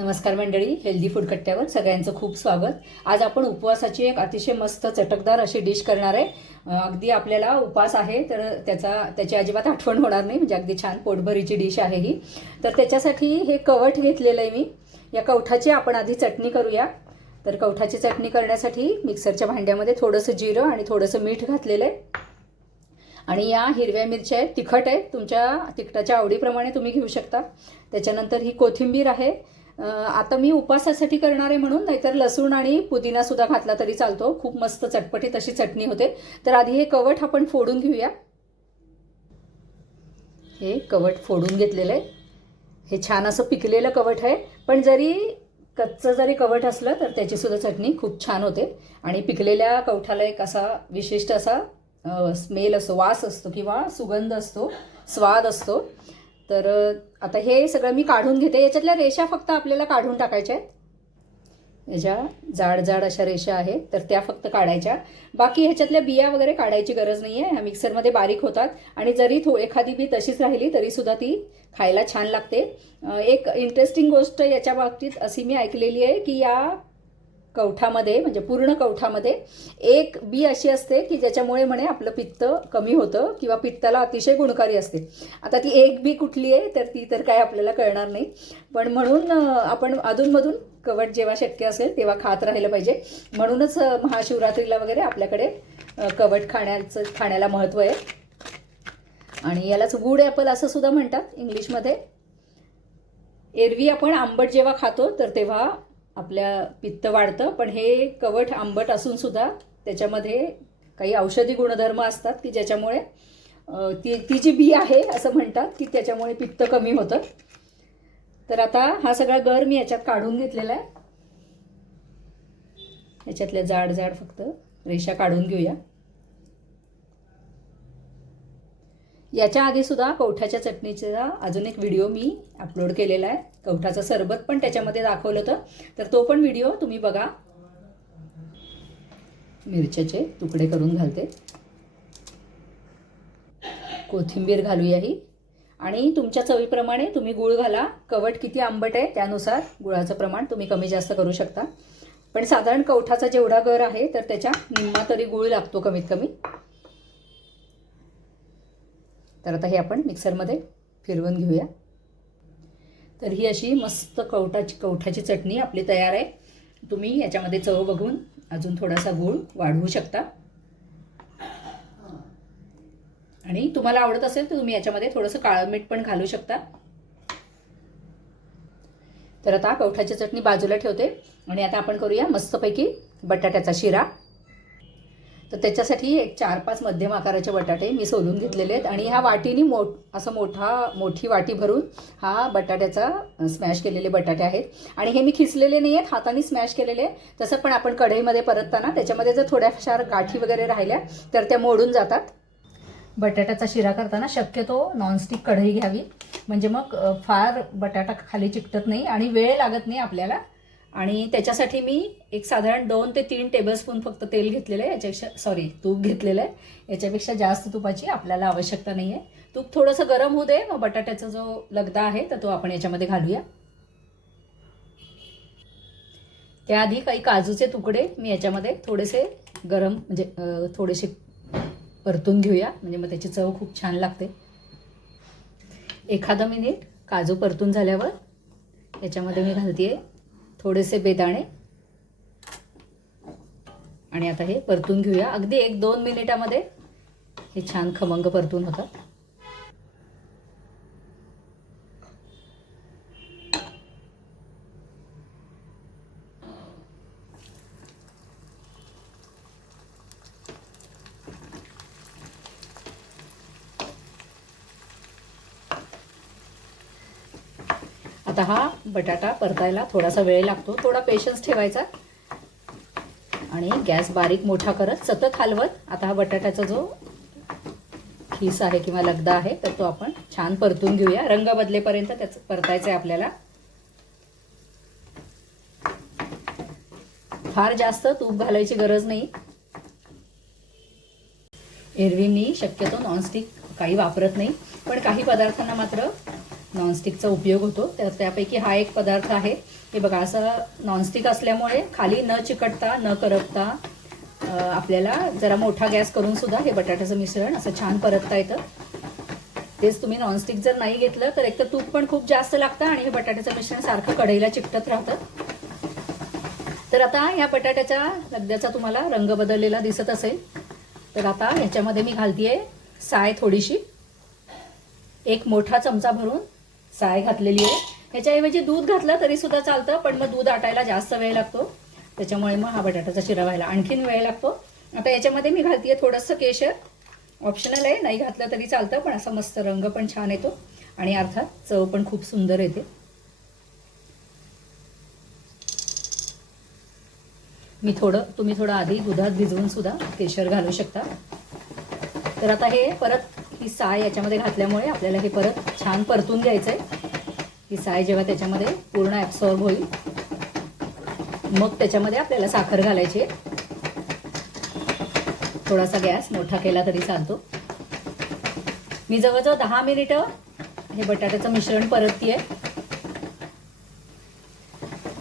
नमस्कार मंडळी healthy food कट्ट्यावर सगळ्यांचं खूप स्वागत. आज आपण उपवासाची एक अतिशय मस्त चटकदार अशी डिश करणार आहे. अगदी आपल्याला उपवास आहे तर त्याचा त्याची अजिबात आठवण होणार नाही म्हणजे अगदी छान पोटभरीची डिश आहे ही. तर त्याच्यासाठी हे कवठ घेतलेलं आहे मी. या कवठाची आपण आधी चटणी करूया. तर कवठाची चटणी करण्यासाठी मिक्सरच्या भांड्यामध्ये थोडंसं जिरं आणि थोडंसं मीठ घातलेलं आहे. आणि या हिरव्या मिरच्या आहेत तिखट आहे. तुमच्या तिखटाच्या आवडीप्रमाणे तुम्ही घेऊ शकता. त्याच्यानंतर ही कोथिंबीर आहे. आता मी उपवासासाठी करणार आहे म्हणून नाहीतर लसूण आणि पुदिना सुद्धा घातला तरी चालतो. खूप मस्त चटपटीत अशी चटणी होते. तर आधी हे कवट आपण फोडून घेऊया. हे कवट फोडून घेतलेलं आहे. हे छान असं पिकलेलं कवट आहे. पण जरी कच्चं जरी कवट असलं तर त्याचीसुद्धा चटणी खूप छान होते. आणि पिकलेल्या कवठाला एक असा विशिष्ट असा स्मेल असतो वास असतो किंवा सुगंध असतो स्वाद असतो. तर आता हे सगळं मी काढून घेते. याच्यातल्या रेषा फक्त आपल्याला काढून टाकायच्या आहेत. ह्याच्या जाड जाड अशा रेषा आहेत तर त्या फक्त काढायच्या. बाकी ह्याच्यातल्या बिया वगैरे काढायची गरज नाही आहे ह्या मिक्सरमध्ये बारीक होतात. आणि जरी थो एखादी बी तशीच राहिली तरीसुद्धा ती खायला छान लागते. एक इंटरेस्टिंग गोष्ट याच्या बाबतीत अशी मी ऐकलेली आहे की या कवठामध्ये म्हणजे पूर्ण कवठामध्ये एक बी अशी असते की ज्याच्यामुळे म्हणे आपलं पित्त कमी होतं किंवा पित्ताला अतिशय गुणकारी असते. आता ती एक बी कुठली आहे तर ती तर काय आपल्याला कळणार नाही. पण म्हणून आपण अधूनमधून कवट जेव्हा शक्य असेल तेव्हा खात राहिलं पाहिजे. म्हणूनच महाशिवरात्रीला वगैरे आपल्याकडे कवट खाण्याचं खाण्याला महत्त्व आहे. आणि यालाच गुड ॲपल असं सुद्धा म्हणतात इंग्लिशमध्ये. एरवी आपण आंबट जेव्हा खातो तर तेव्हा आपल्या पित्त वाढतं पण हे कवठ आंबट असून सुद्धा त्याच्यामध्ये काही औषधी गुणधर्म असतात की ज्याच्यामुळे ती ती जी बी आहे असं म्हणतात की त्याच्यामुळे पित्त कमी होतं. तर आता हा सगळा गर मी याच्यात काढून घेतलेला आहे. याच्यातल्या जाड जाड फक्त रेषा काढून घेऊया. याच्या आधी सुद्धा कवठाच्या चटणीचा अजून एक व्हिडिओ मी अपलोड केलेला आहे. कवठाचं सरबत पण त्याच्यामध्ये दाखवलं होतं. तर तो पण व्हिडिओ तुम्ही बघा. मिरच्याचे तुकडे करून घालते. कोथिंबीर घालूया ही. आणि तुमच्या चवीप्रमाणे तुम्ही गुळ घाला. कवट किती आंबट आहे त्यानुसार गुळाचं प्रमाण तुम्ही कमी जास्त करू शकता. पण साधारण कवठाचा जेवढा गर आहे तर त्याच्या निम्मा तरी गुळ लागतो कमीत कमी. तर आता हे आपण मिक्सरमध्ये फिरवून घेऊया. तर ही अशी मस्त कवटाची कवठाची चटणी आपली तयार आहे. तुम्ही याच्यामध्ये चव बघून अजून थोडासा गूळ वाढवू शकता. आणि तुम्हाला आवडत असेल तर तुम्ही याच्यामध्ये थोडंसं काळं मीठ पण घालू शकता. तर आता कवठाची चटणी बाजूला ठेवते. आणि आता आपण करूया मस्तपैकी बटाट्याचा शिरा. तर त्याच्यासाठी एक चार पाच मध्यम आकाराचे बटाटे मी सोलून घेतलेले आहेत आणि ह्या वाटीनी मोठ असं मोठा मोठी वाटी भरून हा बटाट्याचा स्मॅश केलेले बटाटे आहेत. आणि हे मी खिसलेले नाही आहेत हाताने स्मॅश केलेले आहे तसं पण आपण कढईमध्ये परतताना त्याच्यामध्ये जर थोड्याफार गाठी वगैरे राहिल्या तर त्या मोडून जातात. बटाट्याचा शिरा करताना शक्यतो नॉनस्टिक कढई घ्यावी. म्हणजे मग फार बटाटा खाली चिकटत नाही आणि वेळ लागत नाही आपल्याला आणि त्याच्यासाठी मी एक साधारण दोन ते तीन टेबलस्पून फक्त तेल घेतलेलं आहे. याच्यापेक्षा सॉरी तूप घेतलेलं आहे. याच्यापेक्षा जास्त तुपाची आपल्याला आवश्यकता नाही आहे तूप थोडंसं गरम होऊ दे. मग बटाट्याचा जो लगदा आहे तर तो आपण याच्यामध्ये घालूया. त्याआधी काही काजूचे तुकडे मी याच्यामध्ये थोडेसे गरम म्हणजे थोडेसे परतून घेऊया. म्हणजे मग त्याची चव खूप छान लागते. एखादं मिनिट काजू परतून झाल्यावर याच्यामध्ये मी घालते थोडेसे बेदाणे. आणि आता हे परतून घेऊया. अगदी एक दोन मिनिटामध्ये हे छान खमंग परतून होतं. आता हा बटाटा परतायला थोडासा वेळ लागतो. थोडा पेशन्स ठेवायचा. आणि गॅस बारीक मोठा करत सतत हलवत. आता हा बटाट्याचा जो खीस आहे किंवा लगदा आहे तर तो आपण छान परतून घेऊया. रंग बदलेपर्यंत त्याचं परतायचं आहे आपल्याला. फार जास्त तूप घालायची गरज नाही. एरवी मी शक्यतो नॉनस्टिक काही वापरत नाही. पण काही पदार्थांना मात्र नॉनस्टिकचा उपयोग होतो. तर त्यापैकी हा एक पदार्थ आहे. हे बघा असं नॉनस्टिक असल्यामुळे खाली न चिकटता न करपता आपल्याला जरा मोठा गॅस करून सुद्धा हे बटाट्याचं मिश्रण असं छान परतता येतं. तेच तुम्ही नॉनस्टिक जर नाही घेतलं तर एक तर तूप पण खूप जास्त लागतं आणि हे बटाट्याचं मिश्रण सारखं कढईला चिकटत राहतं. तर आता ह्या बटाट्याच्या लगद्याचा तुम्हाला रंग बदललेला दिसत असेल. तर आता ह्याच्यामध्ये मी घालतीये साय थोडीशी. एक मोठा चमचा भरून साय घातलेली आहे. ह्याच्याऐवजी दूध घातलं तरी सुद्धा चालतं पण मग दूध आटायला जास्त वेळ लागतो. त्याच्यामुळे मग हा बटाट्याचा शिरा व्हायला आणखीन वेळ लागतो. आता याच्यामध्ये मी घालतीये थोडंसं केशर. ऑप्शनल आहे नाही घातलं तरी चालतं पण असा मस्त रंग पण छान येतो. आणि अर्थात चव पण खूप सुंदर येते. मी थोडं तुम्ही थोडं आधी दुधात भिजवून सुद्धा केशर घालू शकता. तर आता हे परत ही साय याच्यामध्ये घातल्यामुळे आपल्याला हे परत छान परतून घ्यायचं आहे ही साय जेव्हा त्याच्यामध्ये पूर्ण ॲब्सॉर्ब होईल मग त्याच्यामध्ये आपल्याला साखर घालायची. आहे थोडासा गॅस मोठा केला तरी चालतो. मी जवळजवळ दहा मिनिटं हे बटाट्याचं मिश्रण परततीये.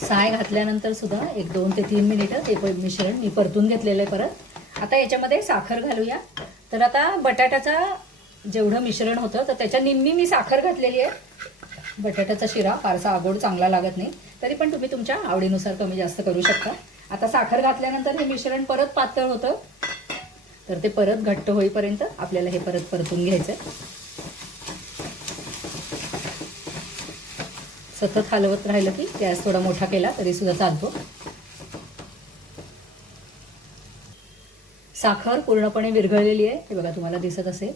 साय घातल्यानंतर सुद्धा एक दोन ते तीन मिनिटं ते मिश्रण मी परतून घेतलेलं आहे परत. आता याच्यामध्ये साखर घालूया. तर आता बटाट्याचा जेवढं मिश्रण होतं तर त्याच्या निम्मी मी साखर घातलेली आहे. बटाट्याचा शिरा फारसा आगोड चांगला लागत नाही. तरी पण तुम्ही तुमच्या आवडीनुसार कमी जास्त करू शकता. आता साखर घातल्यानंतर हे मिश्रण परत पातळ होतं. तर ते परत घट्ट होईपर्यंत आपल्याला हे परत परतून घ्यायचं आहे सतत हलवत राहिलं की गॅस थोडा मोठा केला तरी सुद्धा चालतो. साखर पूर्णपणे विरघळलेली आहे. हे बघा तुम्हाला दिसत असेल.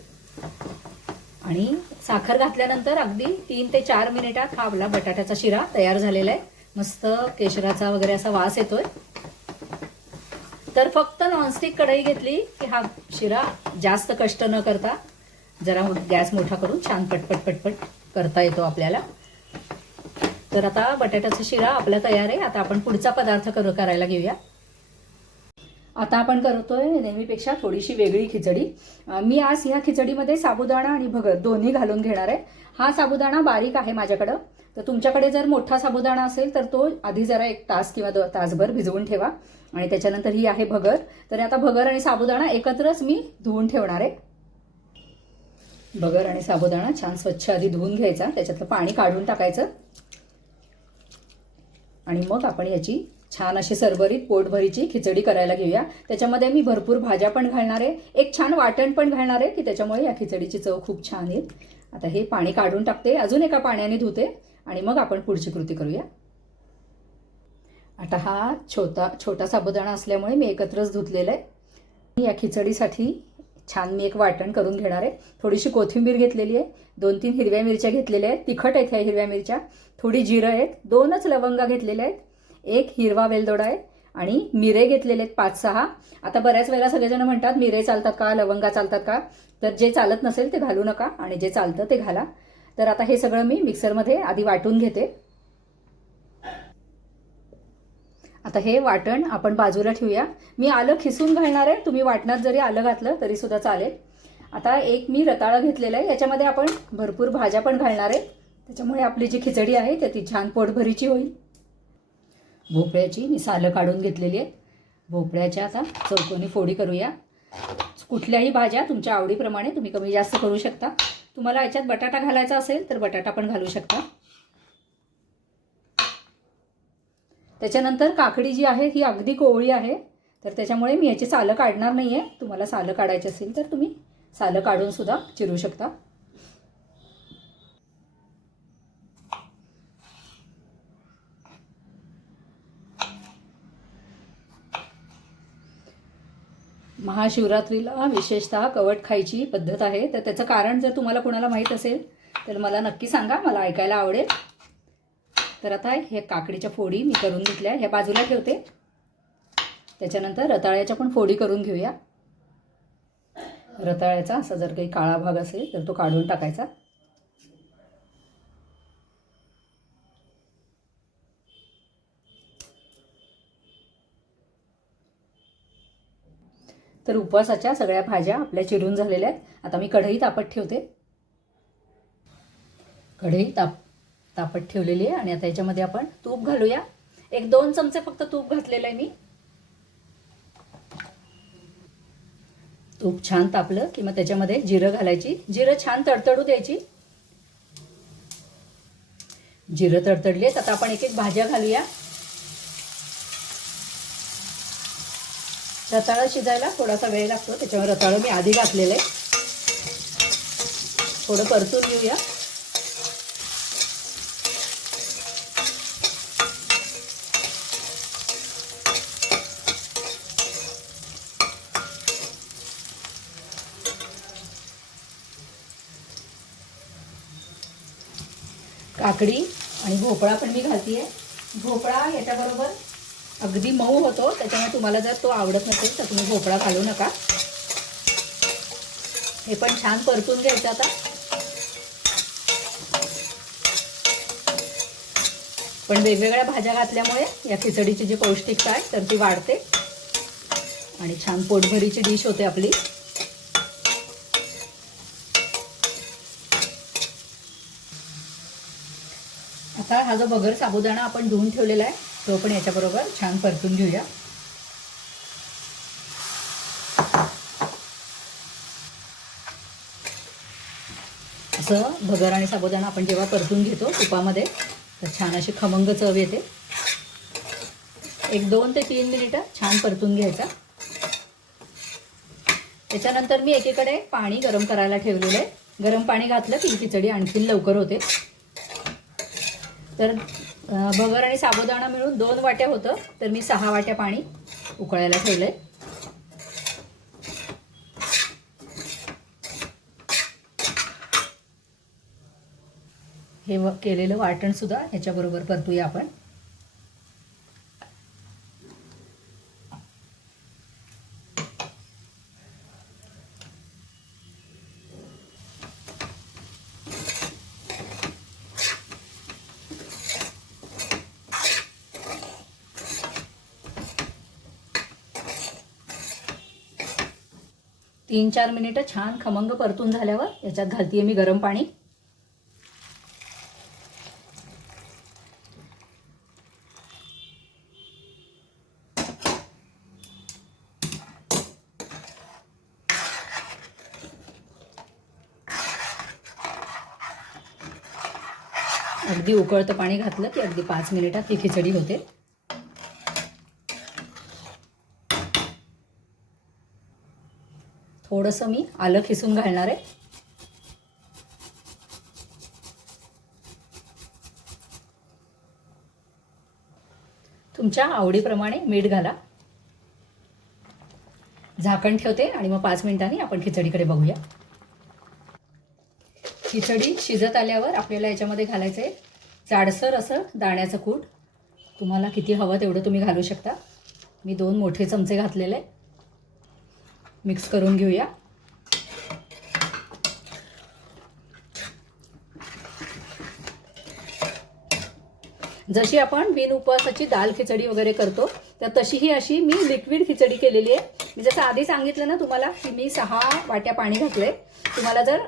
आणि साखर घातल्यानंतर अगदी तीन ते चार मिनिटात हा आपला बटाट्याचा शिरा तयार झालेला आहे. मस्त केशराचा वगैरे असा वास येतोय. तर फक्त नॉनस्टिक कढई घेतली की हा शिरा जास्त कष्ट न करता जरा गॅस मोठा करून छान पटपट पटपट करता येतो आपल्याला. तर आता बटाट्याचा शिरा आपला तयार आहे. आता आपण पुढचा पदार्थ करू करायला घेऊया. आता आपण करतोय नेहमीपेक्षा थोडीशी वेगळी खिचडी. मी आज ह्या खिचडीमध्ये साबुदाणा आणि भगर दोन्ही घालून घेणार आहे. हा साबुदाणा बारीक आहे माझ्याकडं. तर तुमच्याकडे जर मोठा साबुदाणा असेल तर तो आधी जरा एक तास किंवा दो तासभर भिजवून ठेवा. आणि त्याच्यानंतर ही आहे भगर. तर आता भगर आणि साबुदाणा एकत्रच मी धुवून ठेवणार आहे. भगर आणि साबुदाणा छान स्वच्छ आधी धुवून घ्यायचा. त्याच्यातलं पाणी काढून टाकायचं. आणि मग आपण याची छान अशी सरभरीत पोटभरीची खिचडी करायला घेऊया. त्याच्यामध्ये मी भरपूर भाज्या पण घालणार आहे. एक छान वाटण पण घालणार आहे की त्याच्यामुळे या खिचडीची चव खूप छान येईल. आता हे पाणी काढून टाकते. अजून एका पाण्याने धुते आणि मग आपण पुढची कृती करूया. आता हा छोटा छोटा साबुदाणा असल्यामुळे मी एकत्रच धुतलेला आहे. या खिचडीसाठी छान मी एक वाटण करून घेणार आहे. थोडीशी कोथिंबीर घेतलेली आहे. दोन तीन हिरव्या मिरच्या घेतलेल्या आहेत. तिखट आहेत ह्या हिरव्या मिरच्या. थोडी जिरं आहेत. दोनच लवंगा घेतलेल्या आहेत. एक हिरवा वेलदोडा आहे आणि मिरे घेतलेले आहेत पाच सहा. आता बऱ्याच वेळेला सगळेजण म्हणतात मिरे चालतात का लवंगा चालतात का? तर जे चालत नसेल ते घालू नका आणि जे चालतं ते घाला. तर आता हे सगळं मी मिक्सरमध्ये आधी वाटून घेते. आता हे वाटण आपण बाजूला ठेवूया. मी आलं खिसून घालणार आहे. तुम्ही वाटणात जरी आलं घातलं तरी सुद्धा चालेल. आता एक मी रताळं घेतलेलं आहे. याच्यामध्ये आपण भरपूर भाज्या पण घालणार आहे. त्याच्यामुळे आपली जी खिचडी आहे ती छान पोटभरीची होईल. भोपळ्याची मी सालं काढून घेतलेली आहेत. भोपळ्याच्या आता चौकोनी फोडी करूया. कुठल्याही भाज्या तुमच्या आवडीप्रमाणे तुम्ही कमी जास्त करू शकता. तुम्हाला याच्यात बटाटा घालायचा असेल तर बटाटा पण घालू शकता. त्याच्यानंतर काकडी जी आहे ही अगदी कोवळी आहे. तर त्याच्यामुळे मी याची सालं काढणार नाही आहे तुम्हाला सालं काढायची असेल तर तुम्ही सालं काढूनसुद्धा चिरू शकता. महाशिवरात्रीला विशेषतः कवट खायची पद्धत आहे. तर त्याचं कारण जर तुम्हाला कोणाला माहीत असेल तर मला नक्की सांगा. मला ऐकायला आवडेल. तर आता हे काकडीच्या फोडी मी करून घेतल्या. ह्या बाजूला ठेवते. त्याच्यानंतर रताळ्याच्या पण फोडी करून घेऊया. रताळ्याचा असा जर काही काळा भाग असेल तर तो काढून टाकायचा. तर उपवासाच्या सगळ्या भाज्या आपल्या चिरून झालेल्या आहेत. आता मी कढई तापत ठेवते. कढई ताप तापत ठेवलेली आहे आणि आता याच्यामध्ये आपण तूप घालूया. एक दोन चमचे फक्त तूप घातलेलं आहे मी. तूप छान तापलं की मग त्याच्यामध्ये जिरं घालायची. जिरं छान तडतडू द्यायची. जिरं तडतडली आता आपण एक एक भाज्या घालूया. रताळं शिजायला थोडासा वेळ लागतो. त्याच्यामुळे रताळं मी आधी घातलेलं आहे. थोडं परतून घेऊया. काकडी आणि भोपळा पण मी घालतीये. भोपळा याच्याबरोबर अगदी मऊ होतो त्याच्यामुळे तुम्हाला जर तो आवडत नसेल तर तुम्ही भोपळा घालू नका. हे पण छान परतून घ्यायचं आता. पण वेगवेगळ्या भाज्या घातल्यामुळे या खिचडीची जी पौष्टिकता आहे तर ती वाढते. आणि छान पोटभरीची डिश होते आपली. आता हा जो बगर साबुदाणा आपण धुवून ठेवलेला आहे तो पण याच्याबरोबर छान परतून घेऊया. असं भगर आणि साबुदाणा आपण जेव्हा परतून घेतो तुपामध्ये तर छान अशी खमंग चव येते. एक दोन ते तीन मिनिटं छान परतून घ्यायचा. त्याच्यानंतर मी एकीकडे पाणी गरम करायला ठेवलेलं आहे. गरम पाणी घातलं की खिचडी आणखीन लवकर होते. तर भगर आणि साबुदाणा मिळून दोन वाट्या होतं तर मी सहा वाट्या पाणी उकळायला ठेवलं आहे हे केलेलं केलेलं वाटणसुद्धा ह्याच्याबरोबर परतूया आपण. तीन चार मिनिटं छान खमंग परतून झाल्यावर याच्यात घालतीये मी गरम पाणी. अगदी उकळतं पाणी घातलं की अगदी पाच मिनिटात ही खिचडी होते. थोडंसं मी आलं खिसून घालणार आहे. तुमच्या आवडीप्रमाणे मीठ घाला. झाकण ठेवते आणि मग पाच मिनिटांनी आपण खिचडीकडे बघूया. खिचडी शिजत आल्यावर आपल्याला याच्यामध्ये घालायचं आहे जाडसर असं दाण्याचं कूट. तुम्हाला किती हवं तेवढं तुम्ही घालू शकता. मी दोन मोठे चमचे घातलेले. मिक्स करून घेऊया. जशी आपण बिन उपवासाची दाल खिचडी वगैरे करतो तर तशी ही अशी मी लिक्विड खिचडी केलेली आहे. मी जसं आधी सांगितलं ना तुम्हाला की मी सहा वाट्या पाणी घातलंय. तुम्हाला जर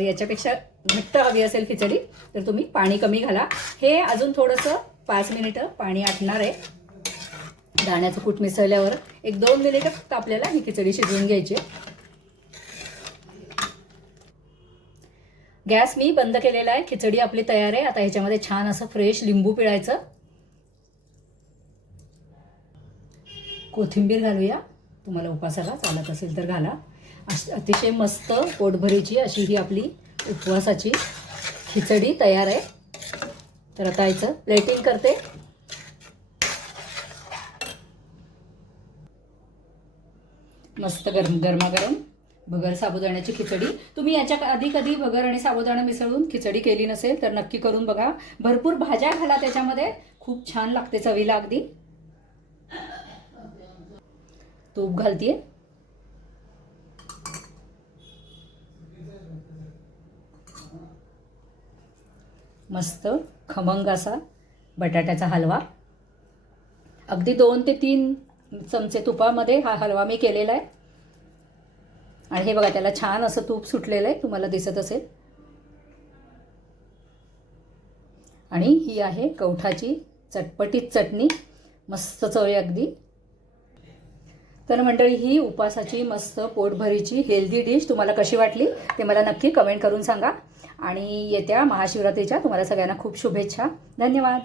याच्यापेक्षा घट्ट हवी असेल खिचडी तर तुम्ही पाणी कमी घाला. हे अजून थोडंसं पाच मिनिटं पाणी आटणार आहे. दाण्याचं कूट मिसळल्यावर एक दोन मिनिटं फक्त आपल्याला ही खिचडी शिजवून घ्यायची. गॅस मी बंद केलेला आहे. खिचडी आपली तयार आहे. आता ह्याच्यामध्ये छान असं फ्रेश लिंबू पिळायचं. कोथिंबीर घालूया. तुम्हाला उपासाला चालत असेल तर घाला. अतिशय मस्त पोटभरीची अशी ही आपली उपवासाची खिचडी तयार आहे. तर आता याचं प्लेटिंग करते. मस्त गरम गरमागरम भगर साबुदाण्याची खिचडी. तुम्ही याच्या आधी कधी भगर आणि साबुदाणा मिसळून खिचडी केली नसेल तर नक्की करून बघा. भरपूर भाज्या घाला त्याच्यामध्ये. खूप छान लागते चवीला अगदी. तूप घालतीये? मस्त खमंग असा बटाट्याचा हलवा. अगदी दोन ते तीन चमचे तुपामध्ये हा हलवा मी केलेला आहे. आणि हे बघा त्याला छान असं तूप सुटलेलं आहे. तुम्हाला दिसत असेल. आणि ही आहे कवठाची चटपटीत चटणी. मस्त चव आहे अगदी. तर मंडळी ही उपासाची मस्त पोटभरीची हेल्दी डिश तुम्हाला कशी वाटली ते मला नक्की कमेंट करून सांगा. आणि येत्या महाशिवरात्रीच्या तुम्हाला सगळ्यांना खूप शुभेच्छा. धन्यवाद.